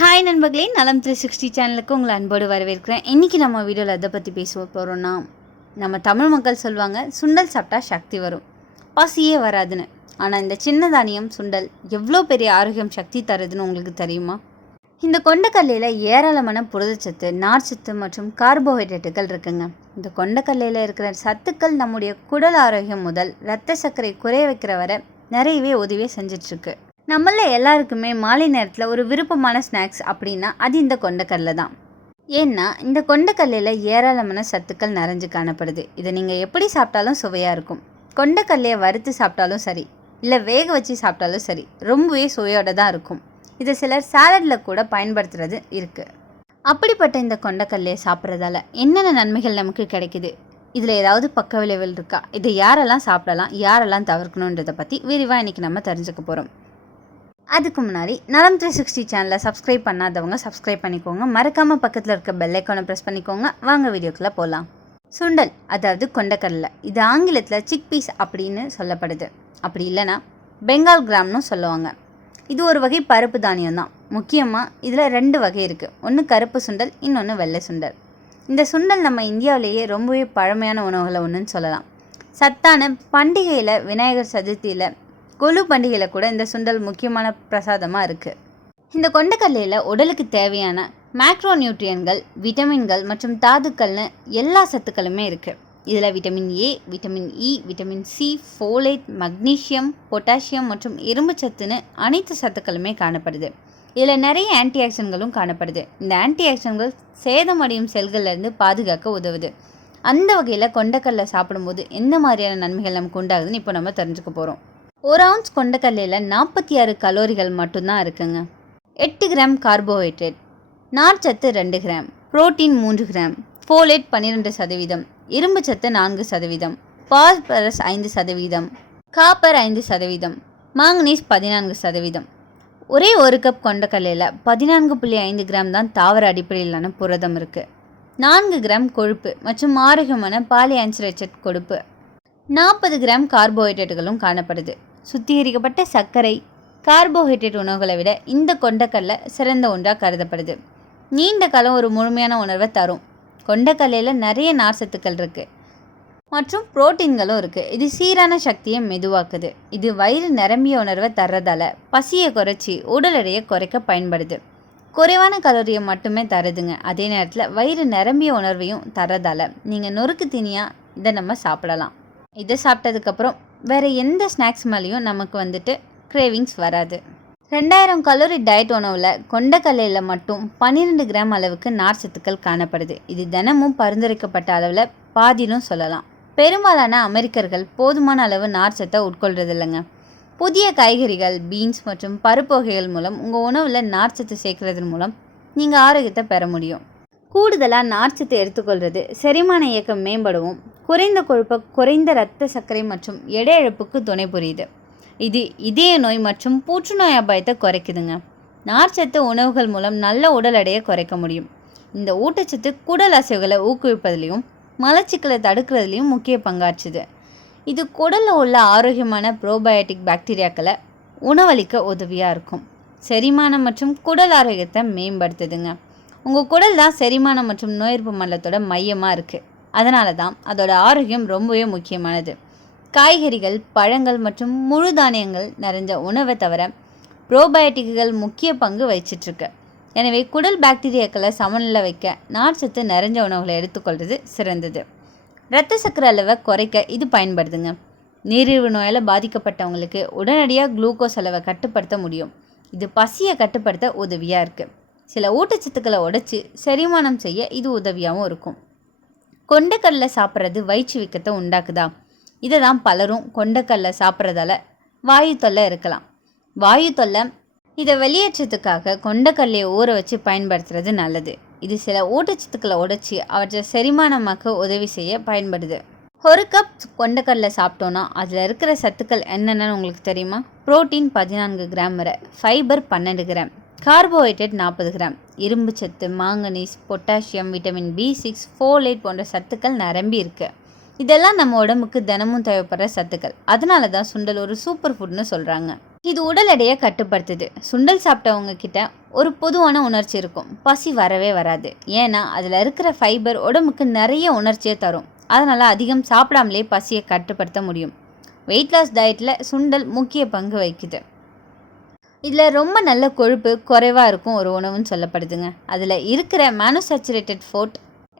Hi நண்பர்களே, நலம் 360 சேனலுக்கு உங்களை அன்போடு வரவேற்கிறேன். இன்றைக்கி நம்ம வீடியோவில் எதை பற்றி பேச போகிறோன்னா, நம்ம தமிழ் மக்கள் சொல்லுவாங்க சுண்டல் சாப்பிட்டா சக்தி வரும், பசியே வராதுன்னு. ஆனால் இந்த சின்ன தானியம் சுண்டல் எவ்வளோ பெரிய ஆரோக்கியம் சக்தி தருதுன்னு உங்களுக்கு தெரியுமா? இந்த கொண்டக்கல்லையில் ஏராளமான புரதச்சத்து, நார்ச்சத்து மற்றும் கார்போஹைட்ரேட்டுகள் இருக்குங்க. இந்த கொண்டக்கல்லையில் இருக்கிற சத்துக்கள் நம்முடைய குடல் ஆரோக்கியம் முதல் இரத்த சர்க்கரை குறைய வைக்கிற வரை நிறையவே உதவியே செஞ்சிட்ருக்கு. நம்மள எல்லாருக்குமே மாலை நேரத்தில் ஒரு விருப்பமான ஸ்நாக்ஸ் அப்படின்னா அது இந்த கொண்டக்கடலை தான். ஏன்னா இந்த கொண்டக்கல்லையில் ஏராளமான சத்துக்கள் நிறைஞ்சு காணப்படுது. இதை நீங்கள் எப்படி சாப்பிட்டாலும் சுவையாக இருக்கும். கொண்டக்கல்லையை வறுத்து சாப்பிட்டாலும் சரி, இல்லை வேக வச்சு சாப்பிட்டாலும் சரி, ரொம்பவே சுவையோடு தான் இருக்கும். இதை சிலர் சாலடில் கூட பயன்படுத்துறது இருக்குது. அப்படிப்பட்ட இந்த கொண்டக்கல்லையை சாப்பிட்றதால என்னென்ன நன்மைகள் நமக்கு கிடைக்குது, இதில் ஏதாவது பக்க விளைவுகள் இருக்கா, இதை யாரெல்லாம் சாப்பிடலாம், யாரெல்லாம் தவிர்க்கணுன்றதை பற்றி விரிவாக இன்றைக்கி நம்ம தெரிஞ்சுக்க போகிறோம். அதுக்கு முன்னாடி நலம் 360 சேனலை சப்ஸ்கிரைப் பண்ணாதவங்க சப்ஸ்கிரைப் பண்ணிக்கோங்க. மறக்காமல் பக்கத்தில் இருக்க பெல் ஐக்கானை ப்ரெஸ் பண்ணிக்கோங்க. வாங்க வீடியோக்குள்ளே போகலாம். சுண்டல், அதாவது கொண்டக்கடலை, இது ஆங்கிலத்தில் சிக் பீஸ் அப்படின்னு சொல்லப்படுது. அப்படி இல்லைனா பெங்கால் கிராம்னு சொல்லுவாங்க. இது ஒரு வகை பருப்பு தானியம் தான். முக்கியமாக இதில் 2 வகை இருக்குது. ஒன்று கருப்பு சுண்டல், இன்னொன்று வெள்ளை சுண்டல். இந்த சுண்டல் நம்ம இந்தியாவிலேயே ரொம்பவே பழமையான உணவுகளை ஒன்றுன்னு சொல்லலாம். சத்தான பண்டிகையில், விநாயகர் சதுர்த்தியில், கொலு பண்டிகையில் கூட இந்த சுண்டல் முக்கியமான பிரசாதமாக இருக்குது. இந்த கொண்டக்கல்லையில் உடலுக்கு தேவையான மேக்ரோ நியூட்ரியன்கள், விட்டமின்கள் மற்றும் தாதுக்கள்னு எல்லா சத்துக்களுமே இருக்குது. இதில் vitamin A, vitamin E, vitamin C, folate, magnesium, potassium மற்றும் இரும்பு சத்துன்னு அனைத்து சத்துக்களுமே காணப்படுது. இதில் நிறைய ஆன்டி ஆக்சிடன்ட்களும் காணப்படுது. இந்த ஆன்டி ஆக்சிடன்ட்கள் சேதமடையும் செல்கள்லேருந்து பாதுகாக்க உதவுது. அந்த வகையில் கொண்டக்கடலை சாப்பிடும்போது எந்த மாதிரியான நன்மைகள் நமக்கு உண்டாகுதுன்னு இப்போ நம்ம தெரிஞ்சுக்க போகிறோம். 1 ounce கொண்டக்கல்லையில் 46 கலோரிகள் மட்டும்தான் இருக்குங்க. 8 கிராம் கார்போஹைட்ரேட், நார்ச்சத்து 2 கிராம், புரோட்டீன் 3 கிராம், ஃபோலேட் 12%, இரும்பு சத்து 4%, பாஸ்பரஸ் 5%, காப்பர் 5%, மாங்கனீஸ் 14%. ஒரே 1 கப் கொண்டக்கல்லையில் 14.5 கிராம் தான் தாவர அடிப்படையிலான புரதம் இருக்குது. 4 கிராம் கொழுப்பு மற்றும் ஆரோக்கியமான பாலிஅன்சாச்சுரேட்டட் கொழுப்பு, 40 கிராம் கார்போஹைட்ரேட்டுகளும் காணப்படுது. சுத்திகரிக்கப்பட்ட சர்க்கரை, கார்போஹைட்ரேட் உணவுகளை விட இந்த கொண்டக்கடலை சிறந்த ஒன்றாக கருதப்படுது. நீண்ட காலம் ஒரு முழுமையான உணர்வை தரும். கொண்டக்கல்லையில் நிறைய நார்ச்சத்துக்கள் இருக்குது மற்றும் புரோட்டீன்களும் இருக்குது. இது சீரான சக்தியை மெதுவாக்குது. இது வயிறு நிரம்பிய உணர்வை தர்றதால பசியை குறைச்சி உடல் எடையை குறைக்க பயன்படுது. குறைவான கலோரியை மட்டுமே தருதுங்க. அதே நேரத்தில் வயிறு நிரம்பிய உணர்வையும் தர்றதால நீங்கள் நொறுக்கு தீனியாக இதை நம்ம சாப்பிடலாம். இதை சாப்பிட்டதுக்கப்புறம் வேறு எந்த ஸ்நாக்ஸ் மேலேயும் நமக்கு கிரேவிங்ஸ் வராது. 2000 கலோரி டயட் உணவில் கொண்டக்கல்லையில் மட்டும் 12 கிராம் அளவுக்கு நார்ச்சத்துக்கள் காணப்படுது. இது தினமும் பரிந்துரைக்கப்பட்ட அளவில் பாதினும் சொல்லலாம். பெரும்பாலான அமெரிக்கர்கள் போதுமான அளவு நார்ச்சத்தை உட்கொள்றது இல்லைங்க. புதிய காய்கறிகள், பீன்ஸ் மற்றும் பருப்பு வகைகள் மூலம் உங்கள் உணவில் நார்ச்சத்து சேர்க்கறதன் மூலம் நீங்கள் ஆரோக்கியத்தை பெற முடியும். கூடுதலாக நார்ச்சத்தை எடுத்துக்கொள்வது செரிமான இயக்கம் மேம்படவும், குறைந்த கொழுப்பை, குறைந்த இரத்த சர்க்கரை மற்றும் எடை இழப்புக்கு துணை புரியுது. இது இதய நோய் மற்றும் புற்றுநோய் அபாயத்தை குறைக்குதுங்க. நார்ச்சத்து உணவுகள் மூலம் நல்ல உடல் எடையை குறைக்க முடியும். இந்த ஊட்டச்சத்து குடல் அசைவுகளை ஊக்குவிப்பதிலையும் மலச்சிக்கலை தடுக்கிறதுலையும் முக்கிய பங்காற்றுது. இது குடலில் உள்ள ஆரோக்கியமான ப்ரோபயோட்டிக் பாக்டீரியாக்களை உணவளிக்க உதவியாக இருக்கும். செரிமானம் மற்றும் குடல் ஆரோக்கியத்தை மேம்படுத்துதுங்க. உங்கள் குடல் தான் செரிமானம் மற்றும் நோய் எதிர்ப்பு மண்டலத்தோட மையமாக இருக்குது. அதனால தான் அதோட ஆரோக்கியம் ரொம்பவே முக்கியமானது. காய்கறிகள், பழங்கள் மற்றும் முழு தானியங்கள் நிறைஞ்ச உணவை தவிர ப்ரோபயோட்டிக்குகள் முக்கிய பங்கு வகிச்சிட்ருக்கு. எனவே குடல் பாக்டீரியாக்களை சமநிலை வைக்க நார்ச்சத்து நிறைஞ்ச உணவுகளை எடுத்துக்கொள்வது சிறந்தது. இரத்த சர்க்கரை அளவை குறைக்க இது பயன்படுதுங்க. நீரிழிவு நோயால் பாதிக்கப்பட்டவங்களுக்கு உடனடியாக குளுக்கோஸ் அளவை கட்டுப்படுத்த முடியும். இது பசியை கட்டுப்படுத்த உதவியாக இருக்குது. சில ஊட்டச்சத்துக்களை உடைச்சி செரிமானம் செய்ய இது உதவியாகவும் இருக்கும். கொண்டக்கடலை சாப்பிட்றது வயிற்று வீக்கத்தை உண்டாக்குதா? இதை தான் பலரும் கொண்டக்கடலை சாப்பிட்றதால வாயு தொல்லை இருக்கலாம். வாயு தொல்லை இதை வெளியேற்றத்துக்காக கொண்டக்கடலையை ஊற வச்சு பயன்படுத்துறது நல்லது. இது சில ஊட்டச்சத்துக்களை உடைச்சி அவற்றை செரிமானமாக்க உதவி செய்ய பயன்படுது. 1 கப் கொண்டக்கடலை சாப்பிட்டோன்னா அதில் இருக்கிற சத்துக்கள் என்னென்னு உங்களுக்கு தெரியுமா? புரோட்டீன் 14 கிராம் வரை, ஃபைபர் 12 கிராம், கார்போஹைட்ரேட் 40 கிராம், இரும்பு சத்து, manganese, potassium, vitamin B6, folate போன்ற சத்துக்கள் நிரம்பி இருக்குது. இதெல்லாம் நம்ம உடம்புக்கு தினமும் தேவைப்படுற சத்துக்கள். அதனால தான் சுண்டல் ஒரு சூப்பர் ஃபுட்னு சொல்கிறாங்க. இது உடல் எடையை கட்டுப்படுத்துது. சுண்டல் சாப்பிட்டவங்க கிட்ட ஒரு பொதுவான உணர்ச்சி இருக்கும், பசி வரவே வராது. ஏன்னா அதில் இருக்கிற ஃபைபர் உடம்புக்கு நிறைய உணர்ச்சியை தரும். அதனால் அதிகம் சாப்பிடாமலே பசியை கட்டுப்படுத்த முடியும். வெயிட் லாஸ் டயட்டில் சுண்டல் முக்கிய பங்கு வகிக்குது. இதில் ரொம்ப நல்ல கொழுப்பு குறைவாக இருக்கும் ஒரு உணவுன்னு சொல்லப்படுதுங்க. அதில் இருக்கிற மேனுசேச்சுரேட்டட் ஃபுட்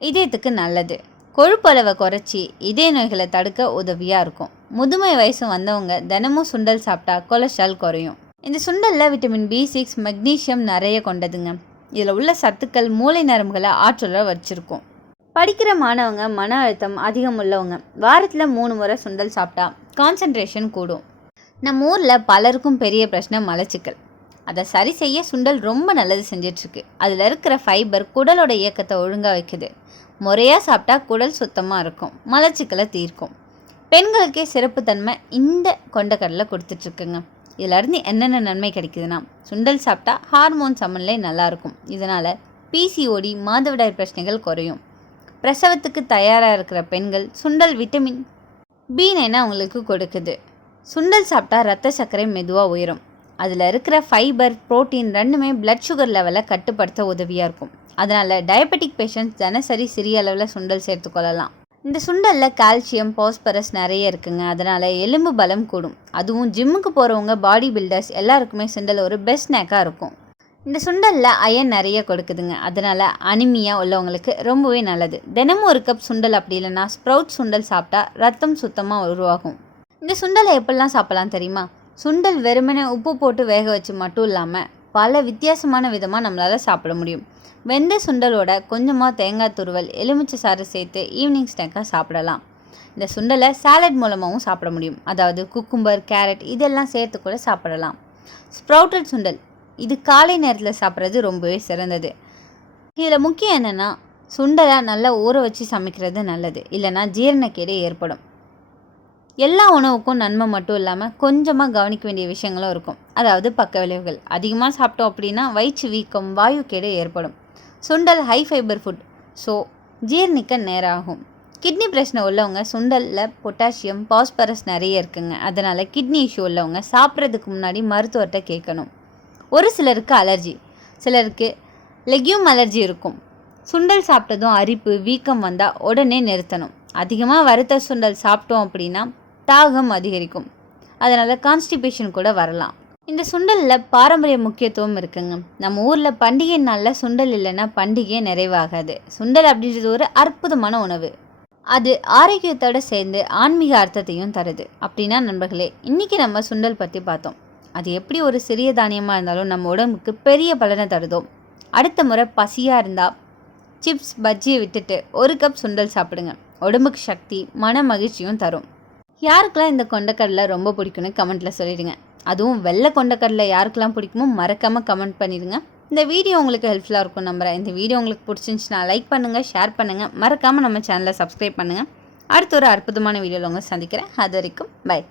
இதயத்துக்கு நல்லது. கொழுப்பு அளவை குறைச்சி இதய நோய்களை தடுக்க உதவியாக இருக்கும். முதுமை வயசு வந்தவங்க தினமும் சுண்டல் சாப்பிட்டா கொலஸ்ட்ரால் குறையும். இந்த சுண்டலில் விட்டமின் B6 மெக்னீஷியம் நிறைய கொண்டதுங்க. இதில் உள்ள சத்துக்கள் மூளை நரம்புகளை ஆற்றலை வச்சிருக்கும். படிக்கிற மாணவங்க, மன அழுத்தம் அதிகம் உள்ளவங்க வாரத்தில் 3 முறை சுண்டல் சாப்பிட்டா கான்சன்ட்ரேஷன் கூடும். நம்ம ஊரில் பலருக்கும் பெரிய பிரச்சனை மலச்சிக்கல். அதை சரி செய்ய சுண்டல் ரொம்ப நல்லது செஞ்சிட்ருக்கு. அதில் இருக்கிற ஃபைபர் குடலோட இயக்கத்தை ஒழுங்காக வைக்குது. முறையாக சாப்பிட்டா குடல் சுத்தமாக இருக்கும், மலச்சிக்கலை தீர்க்கும். பெண்களுக்கே சிறப்பு தன்மை இந்த கொண்டக்கடலை கொடுத்துட்ருக்குங்க. இதிலேருந்து என்னென்ன நன்மை கிடைக்குதுன்னா, சுண்டல் சாப்பிட்டா ஹார்மோன் சமநிலை நல்லாயிருக்கும். இதனால் PCOD மாதவிடாய் பிரச்சனைகள் குறையும். பிரசவத்துக்கு தயாராக இருக்கிற பெண்கள் சுண்டல் விட்டமின் B9 அவங்களுக்கு கொடுக்குது. சுண்டல் சாப்பிட்டா ரத்த சர்க்கரை மெதுவாக உயரும். அதில் இருக்கிற ஃபைபர், புரோட்டீன் ரெண்டுமே பிளட் சுகர் லெவலை கட்டுப்படுத்த உதவியாக இருக்கும். அதனால் டயபெட்டிக் பேஷண்ட்ஸ் தினசரி சிறிய அளவில் சுண்டல் சேர்த்துக்கொள்ளலாம். இந்த சுண்டலில் கால்சியம், பாஸ்பரஸ் நிறைய இருக்குங்க. அதனால் எலும்பு பலம் கூடும். அதுவும் ஜிம்முக்கு போகிறவங்க, பாடி பில்டர்ஸ் எல்லாருக்குமே சுண்டல் ஒரு பெஸ்ட் ஸ்நாக்காக இருக்கும். இந்த சுண்டலில் அயன் நிறைய கொடுக்குதுங்க. அதனால் அனிமியா உள்ளவங்களுக்கு ரொம்பவே நல்லது. தினமும் ஒரு கப் சுண்டல், அப்படி இல்லைன்னா ஸ்ப்ரவுட் சுண்டல் சாப்பிட்டா ரத்தம் சுத்தமாக உருவாகும். இந்த சுண்டலை எப்படிலாம் சாப்பிடலாம் தெரியுமா? சுண்டல் வெறுமனே உப்பு போட்டு வேக வச்சு மட்டும் இல்லாமல் பல வித்தியாசமான விதமாக நம்மளால் சாப்பிட முடியும். வெந்த சுண்டலோட கொஞ்சமாக தேங்காய் துருவல், எலுமிச்சை சாறு சேர்த்து ஈவினிங் ஸ்நாக்காக சாப்பிடலாம். இந்த சுண்டலை சாலட் மூலமாகவும் சாப்பிட முடியும். அதாவது குக்கும்பர், கேரட் இதெல்லாம் சேர்த்து கூட சாப்பிடலாம். ஸ்ப்ரவுட்டட் சுண்டல் இது காலை நேரத்தில் சாப்பிட்றது ரொம்பவே சிறந்தது. இதில் முக்கியம் என்னென்னா, சுண்டலை நல்லா ஊற வச்சு சமைக்கிறது நல்லது. இல்லைன்னா ஜீரணக்கேடு ஏற்படும். எல்லா உணவுக்கும் நன்மை மட்டும் இல்லாமல் கொஞ்சமாக கவனிக்க வேண்டிய விஷயங்களும் இருக்கும். அதாவது பக்க விளைவுகள். அதிகமாக சாப்பிட்டோம் அப்படின்னா வயிற்று வீக்கம், வாயுக்கேடு ஏற்படும். சுண்டல் ஹை ஃபைபர் ஃபுட், ஸோ ஜீரணிக்க நேரம் ஆகும். கிட்னி பிரச்சனை உள்ளவங்க சுண்டலில் பொட்டாசியம், பாஸ்பரஸ் நிறைய இருக்குங்க. அதனால் கிட்னி இஷ்யூ உள்ளவங்க சாப்பிட்றதுக்கு முன்னாடி மருத்துவர்கிட்ட கேட்கணும். ஒரு சிலருக்கு அலர்ஜி, சிலருக்கு லெக்யூம் அலர்ஜி இருக்கும். சுண்டல் சாப்பிட்டதும் அரிப்பு, வீக்கம் வந்தால் உடனே நிறுத்தணும். அதிகமாக வறுத்த சுண்டல் சாப்பிட்டோம் அப்படின்னா தாகம் அதிகரிக்கும். அதனால் கான்ஸ்டிபேஷன் கூட வரலாம். இந்த சுண்டலில் பாரம்பரிய முக்கியத்துவம் இருக்குங்க. நம்ம ஊரில் பண்டிகை நாளில் சுண்டல் இல்லைன்னா பண்டிகையே நிறைவாகாது. சுண்டல் அப்படின்றது ஒரு அற்புதமான உணவு. அது ஆரோக்கியத்தோடு சேர்ந்து ஆன்மீக அர்த்தத்தையும் தருது. அப்படின்னா நண்பர்களே, இன்றைக்கி நம்ம சுண்டல் பற்றி பார்த்தோம். அது எப்படி ஒரு சிறிய தானியமாக இருந்தாலும் நம்ம உடம்புக்கு பெரிய பலனை தருதோ, அடுத்த முறை பசியாக இருந்தால் சிப்ஸ், பஜ்ஜியை விட்டுட்டு ஒரு கப் சுண்டல் சாப்பிடுங்க. உடம்புக்கு சக்தி, மன மகிழ்ச்சியும் தரும். யாருக்கெல்லாம் இந்த கொண்டக்கடலை ரொம்ப பிடிக்கும்னு கமெண்ட்டில் சொல்லிடுங்க. அதுவும் வெள்ளை கொண்டக்கடலை யாருக்கெல்லாம் பிடிக்குமோ மறக்காமல் கமெண்ட் பண்ணிடுங்க. இந்த வீடியோ உங்களுக்கு ஹெல்ப்ஃபுல்லாக இருக்கும் நம்புகிறேன். இந்த வீடியோ உங்களுக்கு பிடிச்சிருந்துச்சுன்னா லைக் பண்ணுங்கள், ஷேர் பண்ணுங்கள், மறக்காமல் நம்ம சேனலை சப்ஸ்கிரைப் பண்ணுங்கள். அடுத்த ஒரு அற்புதமான வீடியோவில் உங்களை சந்திக்கிறேன். அது வரைக்கும் பை.